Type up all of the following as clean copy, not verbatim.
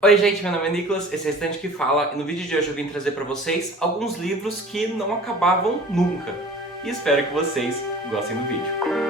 Oi gente, meu nome é Nicolas, esse é Estante que Fala, e no vídeo de hoje eu vim trazer pra vocês alguns livros que não acabavam nunca. E espero que vocês gostem do vídeo.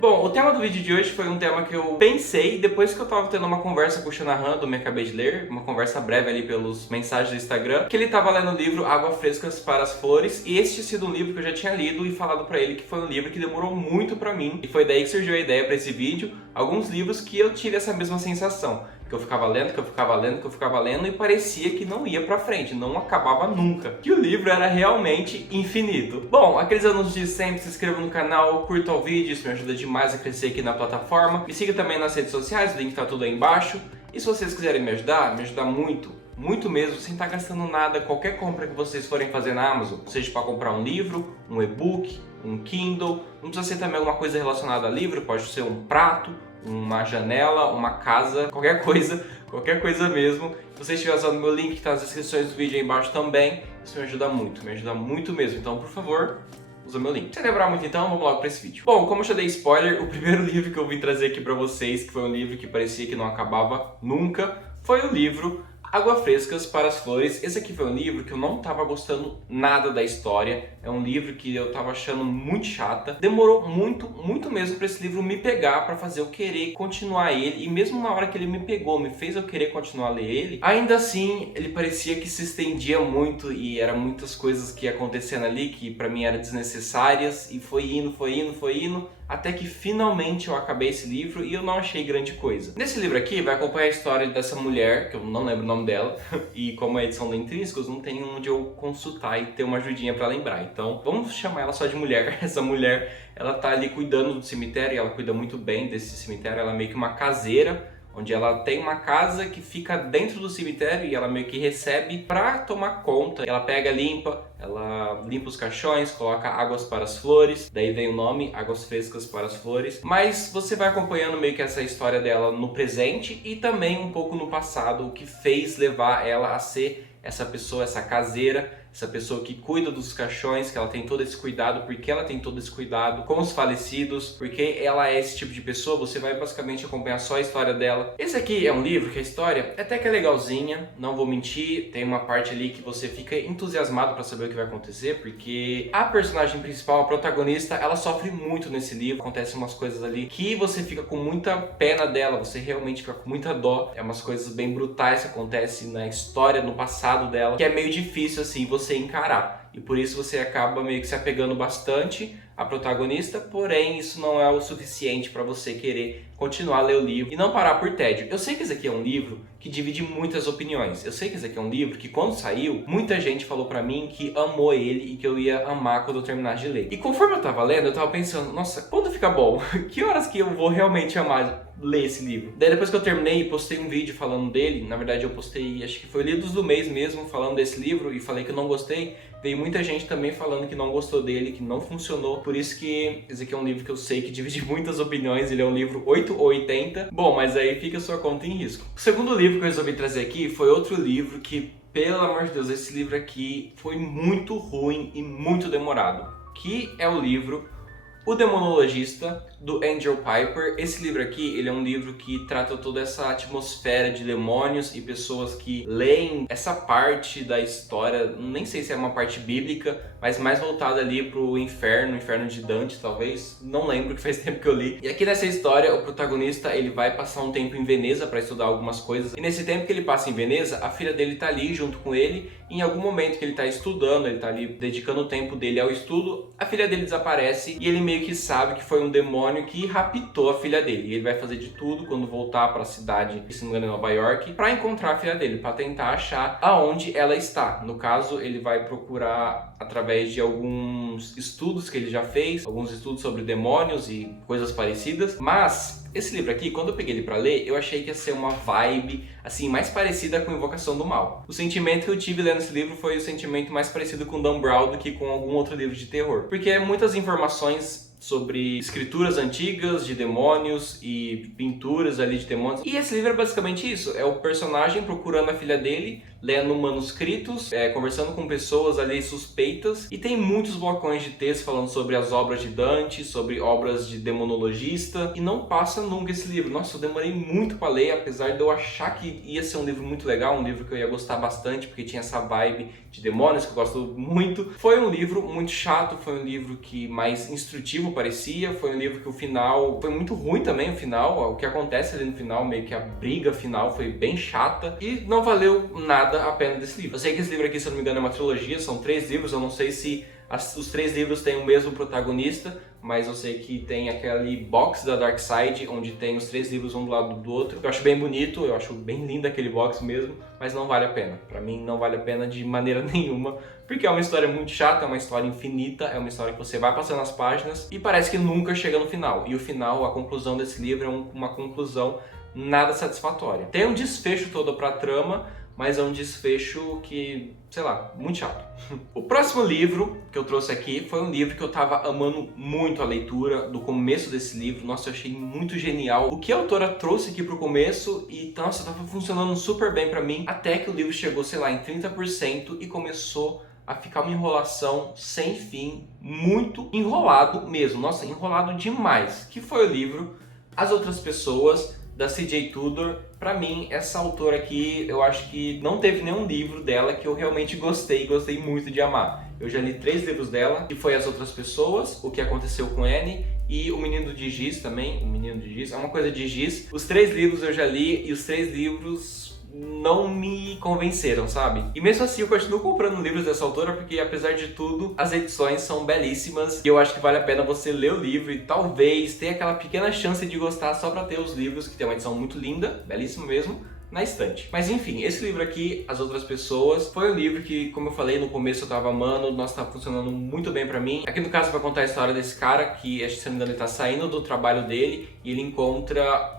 Bom, o tema do vídeo de hoje foi um tema que eu pensei depois que eu tava tendo uma conversa com o Shanahan do Me Acabei de Ler, uma conversa breve ali pelos mensagens do Instagram, que ele tava lendo o livro Água Frescas para as Flores, e esse tinha sido um livro que eu já tinha lido e falado pra ele que foi um livro que demorou muito pra mim, e foi daí que surgiu a ideia pra esse vídeo, alguns livros que eu tive essa mesma sensação. Que eu ficava lendo, que eu ficava lendo, que eu ficava lendo e parecia que não ia pra frente, não acabava nunca. Que o livro era realmente infinito. Bom, aqueles anúncios de sempre, se inscreva no canal, curta o vídeo, isso me ajuda demais a crescer aqui na plataforma. Me siga também nas redes sociais, o link tá tudo aí embaixo. E se vocês quiserem me ajudar muito, muito mesmo, sem estar gastando nada, qualquer compra que vocês forem fazer na Amazon, seja para comprar um livro, um e-book, um Kindle, não precisa ser também alguma coisa relacionada a livro, pode ser um prato, uma janela, uma casa, qualquer coisa mesmo. Se você estiver usando meu link que está nas descrições do vídeo aí embaixo também, isso me ajuda muito mesmo. Então, por favor, usa meu link. Sem lembrar muito então, vamos logo para esse vídeo. Bom, como eu já dei spoiler, o primeiro livro que eu vim trazer aqui para vocês, que foi um livro que parecia que não acabava nunca, foi o livro Água Frescas para as Flores. Esse aqui foi um livro que eu não estava gostando nada da história. É um livro que eu estava achando muito chata. Demorou muito mesmo para esse livro me pegar, para fazer eu querer continuar ele. E mesmo na hora que ele me pegou, me fez eu querer continuar a ler ele, ainda assim ele parecia que se estendia muito e eram muitas coisas que iam acontecendo ali que para mim eram desnecessárias. E foi indo, até que finalmente eu acabei esse livro e eu não achei grande coisa. Nesse livro aqui vai acompanhar a história dessa mulher, que eu não lembro o nome dela, e como é edição da Intrínsecos, não tem onde eu consultar e ter uma ajudinha pra lembrar. Então vamos chamar ela só de mulher. Essa mulher, ela tá ali cuidando do cemitério e ela cuida muito bem desse cemitério. Ela é meio que uma caseira, onde ela tem uma casa que fica dentro do cemitério e ela meio que recebe pra tomar conta. Ela pega, ela limpa os caixões, coloca águas para as flores, daí vem o nome, Águas Frescas para as Flores. Mas você vai acompanhando meio que essa história dela no presente e também um pouco no passado, o que fez levar ela a ser essa pessoa, essa caseira, essa pessoa que cuida dos caixões, que ela tem todo esse cuidado, porque ela tem todo esse cuidado com os falecidos, porque ela é esse tipo de pessoa. Você vai basicamente acompanhar só a história dela. Esse aqui é um livro que a história até que é legalzinha, não vou mentir, tem uma parte ali que você fica entusiasmado para saber o que vai acontecer, porque a personagem principal, a protagonista, ela sofre muito nesse livro. Acontecem umas coisas ali que você fica com muita pena dela, você realmente fica com muita dó. É umas coisas bem brutais que acontecem na história, no passado dela, que é meio difícil assim você encarar. E por isso você acaba meio que se apegando bastante à protagonista, porém isso não é o suficiente para você querer continuar a ler o livro e não parar por tédio. Eu sei que esse aqui é um livro que divide muitas opiniões. Eu sei que esse aqui é um livro que quando saiu, muita gente falou pra mim que amou ele e que eu ia amar quando eu terminasse de ler. E conforme eu tava lendo, eu tava pensando, nossa, quando fica bom? Que horas que eu vou realmente amar ler esse livro? Daí depois que eu terminei, postei um vídeo falando dele. Na verdade eu postei, acho que foi Lidos do Mês mesmo, falando desse livro e falei que eu não gostei. Veio muita gente também falando que não gostou dele, que não funcionou. Por isso que esse aqui é um livro que eu sei que divide muitas opiniões. Ele é um livro 8 ou 80. Bom, mas aí fica a sua conta em risco. O segundo livro que eu resolvi trazer aqui foi outro livro que, pelo amor de Deus, esse livro aqui foi muito ruim e muito demorado. Que é o livro O Demonologista, do Andrew Piper. Esse livro aqui, ele é um livro que trata toda essa atmosfera de demônios e pessoas que leem essa parte da história, nem sei se é uma parte bíblica, mas mais voltada ali pro inferno de Dante, talvez. Não lembro, que faz tempo que eu li. E aqui nessa história, o protagonista, ele vai passar um tempo em Veneza para estudar algumas coisas. E nesse tempo que ele passa em Veneza, a filha dele tá ali junto com ele. Em algum momento que ele tá estudando, ele tá ali dedicando o tempo dele ao estudo, a filha dele desaparece e ele meio que sabe que foi um demônio que raptou a filha dele. E ele vai fazer de tudo quando voltar para a cidade, se não me engano, Nova York, para encontrar a filha dele, para tentar achar aonde ela está. No caso, ele vai procurar através de alguns estudos que ele já fez, alguns estudos sobre demônios e coisas parecidas. Mas esse livro aqui, quando eu peguei ele para ler, eu achei que ia ser uma vibe assim mais parecida com Invocação do Mal. O sentimento que eu tive lendo esse livro foi o sentimento mais parecido com Dan Brown do que com algum outro livro de terror, porque muitas informações sobre escrituras antigas de demônios e pinturas ali de demônios. E esse livro é basicamente isso, é o personagem procurando a filha dele, lendo manuscritos, conversando com pessoas ali suspeitas, e tem muitos blocões de texto falando sobre as obras de Dante, sobre obras de demonologista, e não passa nunca esse livro. Nossa, eu demorei muito para ler, apesar de eu achar que ia ser um livro muito legal, um livro que eu ia gostar bastante, porque tinha essa vibe de demônios que eu gosto muito. Foi um livro muito chato, foi um livro que mais instrutivo parecia, foi um livro que o final foi muito ruim também, o final, o que acontece ali no final, meio que a briga final foi bem chata, e não valeu nada a pena desse livro. Eu sei que esse livro aqui, se eu não me engano, é uma trilogia, são 3 livros, eu não sei se os 3 livros têm o mesmo protagonista, mas eu sei que tem aquele box da Dark Side, onde tem os 3 livros um do lado do outro. Eu acho bem bonito, eu acho bem lindo aquele box mesmo, mas não vale a pena. Pra mim não vale a pena de maneira nenhuma, porque é uma história muito chata, é uma história infinita, é uma história que você vai passando as páginas e parece que nunca chega no final. E o final, a conclusão desse livro é uma conclusão nada satisfatória. Tem um desfecho todo pra trama, mas é um desfecho que, sei lá, muito chato. O próximo livro que eu trouxe aqui foi um livro que eu tava amando muito a leitura, do começo desse livro. Nossa, eu achei muito genial o que a autora trouxe aqui pro começo e, nossa, tava funcionando super bem pra mim, até que o livro chegou, sei lá, em 30% e começou a ficar uma enrolação sem fim, muito enrolado mesmo. Nossa, enrolado demais. Que foi o livro As Outras Pessoas, da C.J. Tudor. Pra mim, essa autora aqui, eu acho que não teve nenhum livro dela que eu realmente gostei muito de amar. Eu já li 3 livros dela, que foi As Outras Pessoas, O que Aconteceu com Annie e O Menino de Giz também. O Menino de Giz, é uma coisa de Giz. Os 3 livros eu já li e os 3 livros não me convenceram, sabe? E mesmo assim eu continuo comprando livros dessa autora porque, apesar de tudo, as edições são belíssimas e eu acho que vale a pena você ler o livro e talvez ter aquela pequena chance de gostar só pra ter os livros, que tem uma edição muito linda, belíssima mesmo, na estante. Mas enfim, esse livro aqui, As Outras Pessoas, foi um livro que, como eu falei no começo, eu tava amando, nossa, tá funcionando muito bem pra mim. Aqui no caso vai contar a história desse cara que, acho que se não me engano, ele tá saindo do trabalho dele e ele encontra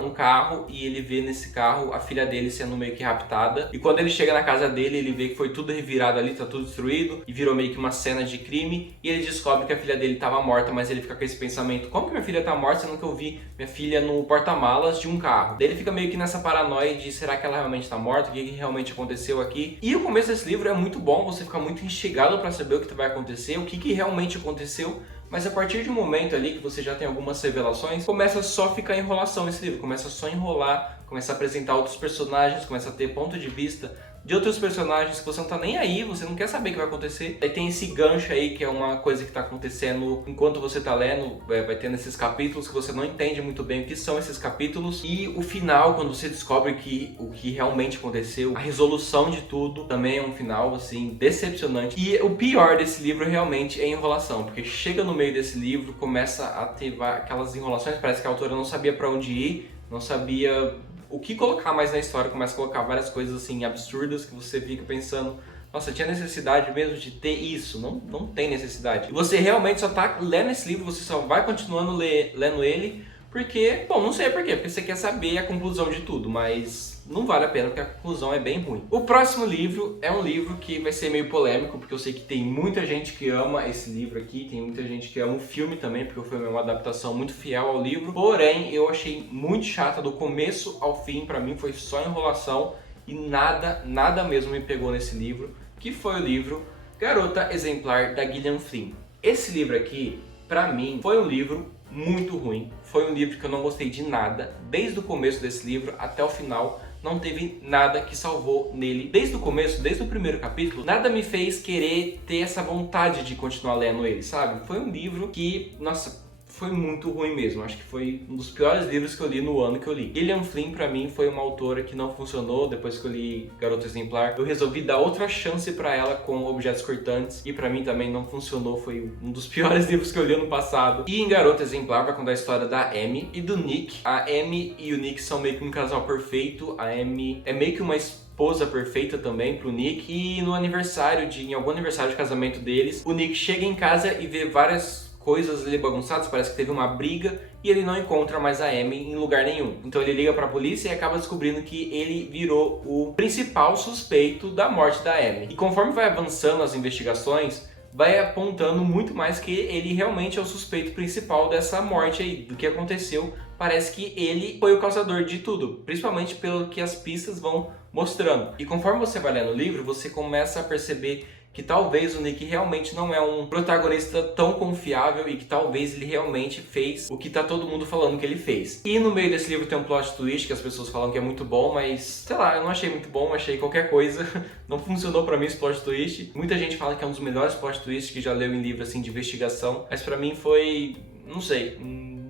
um carro e ele vê nesse carro a filha dele sendo meio que raptada. E quando ele chega na casa dele, ele vê que foi tudo revirado ali, tá tudo destruído e virou meio que uma cena de crime, e ele descobre que a filha dele tava morta, mas ele fica com esse pensamento: como que minha filha tá morta sendo que eu vi minha filha no porta-malas de um carro? Daí ele fica meio que nessa paranoia de será que ela realmente está morta, o que realmente aconteceu aqui. E o começo desse livro é muito bom, você fica muito instigado para saber o que vai acontecer, o que realmente aconteceu. Mas a partir de um momento ali que você já tem algumas revelações, começa só a ficar enrolação esse livro, começa só a enrolar, começa a apresentar outros personagens, começa a ter ponto de vista de outros personagens que você não tá nem aí, você não quer saber o que vai acontecer. Aí tem esse gancho aí que é uma coisa que tá acontecendo enquanto você tá lendo, vai tendo esses capítulos que você não entende muito bem o que são esses capítulos. E o final, quando você descobre o que realmente aconteceu, a resolução de tudo, também é um final, assim, decepcionante. E o pior desse livro realmente é a enrolação, porque chega no meio desse livro, começa a ter aquelas enrolações, parece que a autora não sabia pra onde ir, não sabia o que colocar mais na história, começa a colocar várias coisas assim absurdas que você fica pensando: nossa, tinha necessidade mesmo de ter isso? Não tem necessidade. E você realmente só tá lendo esse livro, você só vai continuando lendo ele porque, bom, não sei porquê, porque você quer saber a conclusão de tudo, mas não vale a pena porque a conclusão é bem ruim. O próximo livro é um livro que vai ser meio polêmico, porque eu sei que tem muita gente que ama esse livro aqui, tem muita gente que ama o filme também, porque o filme é uma adaptação muito fiel ao livro, porém eu achei muito chata do começo ao fim, pra mim foi só enrolação e nada mesmo me pegou nesse livro, que foi o livro Garota Exemplar, da Gillian Flynn. Esse livro aqui, pra mim, foi um livro muito ruim, foi um livro que eu não gostei de nada, desde o começo desse livro até o final, não teve nada que salvou nele. Desde o começo, desde o primeiro capítulo, nada me fez querer ter essa vontade de continuar lendo ele, sabe? Foi um livro que, nossa, foi muito ruim mesmo. Acho que foi um dos piores livros que eu li no ano que eu li. Gillian Flynn, pra mim, foi uma autora que não funcionou. Depois que eu li Garota Exemplar, eu resolvi dar outra chance pra ela com Objetos Cortantes, e pra mim também não funcionou. Foi um dos piores livros que eu li ano passado. E em Garota Exemplar vai contar a história da Amy e do Nick. A Amy e o Nick são meio que um casal perfeito. A Amy é meio que uma esposa perfeita também pro Nick. E no aniversário, em algum aniversário de casamento deles, o Nick chega em casa e vê várias coisas ali bagunçadas, parece que teve uma briga e ele não encontra mais a Amy em lugar nenhum. Então ele liga pra polícia e acaba descobrindo que ele virou o principal suspeito da morte da Amy. E conforme vai avançando as investigações, vai apontando muito mais que ele realmente é o suspeito principal dessa morte aí, do que aconteceu. Parece que ele foi o causador de tudo, principalmente pelo que as pistas vão mostrando. E conforme você vai lendo o livro, você começa a perceber que talvez o Nick realmente não é um protagonista tão confiável e que talvez ele realmente fez o que tá todo mundo falando que ele fez. E no meio desse livro tem um plot twist que as pessoas falam que é muito bom, mas sei lá, eu não achei muito bom, achei qualquer coisa. Não funcionou pra mim esse plot twist. Muita gente fala que é um dos melhores plot twists que já leu em livro assim de investigação, mas pra mim foi, não sei,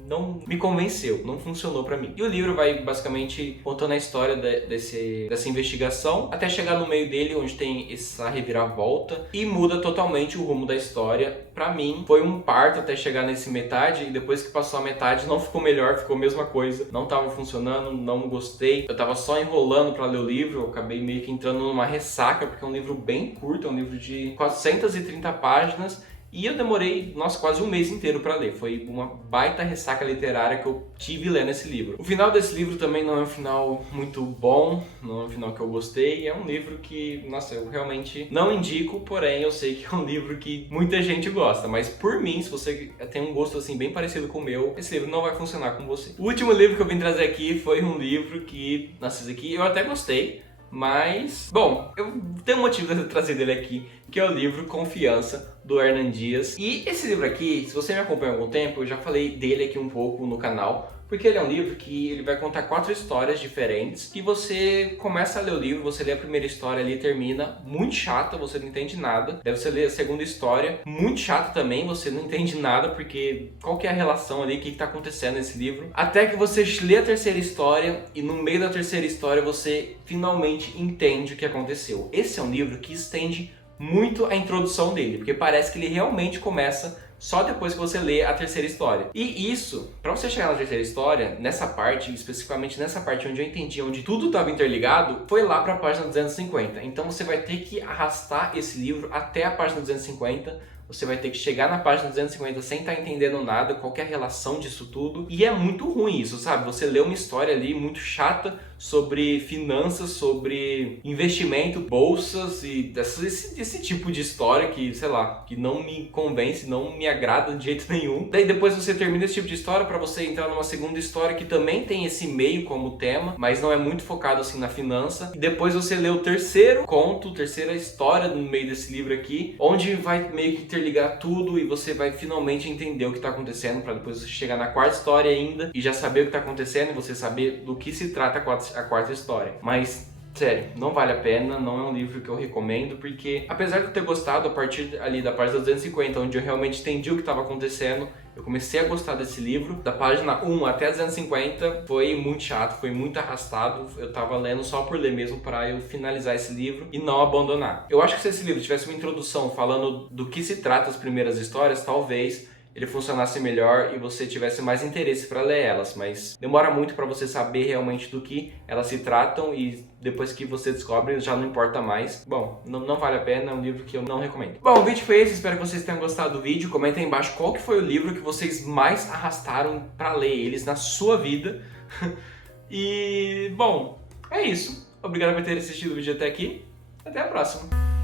não me convenceu, não funcionou pra mim. E o livro vai basicamente contando a história dessa investigação até chegar no meio dele, onde tem essa reviravolta e muda totalmente o rumo da história. Pra mim, foi um parto até chegar nesse metade, e depois que passou a metade não ficou melhor, ficou a mesma coisa. Não tava funcionando, não gostei. Eu tava só enrolando pra ler o livro, eu acabei meio que entrando numa ressaca, porque é um livro bem curto, é um livro de 430 páginas, e eu demorei, nossa, quase um mês inteiro para ler. Foi uma baita ressaca literária que eu tive lendo esse livro. O final desse livro também não é um final muito bom, não é um final que eu gostei. É um livro que, nossa, eu realmente não indico, porém eu sei que é um livro que muita gente gosta. Mas por mim, se você tem um gosto assim bem parecido com o meu, esse livro não vai funcionar com você. O último livro que eu vim trazer aqui foi um livro que, nossa, esse aqui eu até gostei. Mas, bom, eu tenho um motivo de eu trazer dele aqui, que é o livro Confiança, do Hernán Dias. E esse livro aqui, se você me acompanha há algum tempo, eu já falei dele aqui um pouco no canal, porque ele é um livro que ele vai contar 4 histórias diferentes, e você começa a ler o livro, você lê a primeira história ali e termina, muito chata, você não entende nada. Daí você lê a segunda história, muito chata também, você não entende nada, porque qual que é a relação ali, o que tá acontecendo nesse livro. Até que você lê a terceira história, e no meio da terceira história você finalmente entende o que aconteceu. Esse é um livro que estende muito a introdução dele, porque parece que ele realmente começa só depois que você lê a terceira história. E isso, pra você chegar na terceira história, nessa parte, especificamente nessa parte onde eu entendi, onde tudo estava interligado, foi lá pra página 250. Então você vai ter que arrastar esse livro até a página 250. Você vai ter que chegar na página 250 sem estar entendendo nada, qual que é a relação disso tudo. E é muito ruim isso, sabe? Você lê uma história ali muito chata sobre finanças, sobre investimento, bolsas e esse tipo de história que, sei lá, que não me convence, não me agrada de jeito nenhum. Daí depois você termina esse tipo de história para você entrar numa segunda história que também tem esse meio como tema, mas não é muito focado assim na finança. E depois você lê o terceiro conto, terceira história no meio desse livro aqui, onde vai meio que interligar tudo e você vai finalmente entender o que está acontecendo, para depois você chegar na quarta história ainda e já saber o que está acontecendo e você saber do que se trata a quarta história. Mas sério, não vale a pena, não é um livro que eu recomendo, porque apesar de eu ter gostado a partir ali da página 250, onde eu realmente entendi o que estava acontecendo, eu comecei a gostar desse livro. Da página 1 até a 250 foi muito chato, foi muito arrastado. Eu tava lendo só por ler mesmo para eu finalizar esse livro e não abandonar. Eu acho que se esse livro tivesse uma introdução falando do que se trata as primeiras histórias, talvez ele funcionasse melhor e você tivesse mais interesse para ler elas, mas demora muito para você saber realmente do que elas se tratam e depois que você descobre já não importa mais. Bom, não vale a pena, é um livro que eu não recomendo. Bom, o vídeo foi esse, espero que vocês tenham gostado do vídeo. Comenta aí embaixo qual que foi o livro que vocês mais arrastaram para ler eles na sua vida. E, bom, é isso. Obrigado por ter assistido o vídeo até aqui. Até a próxima.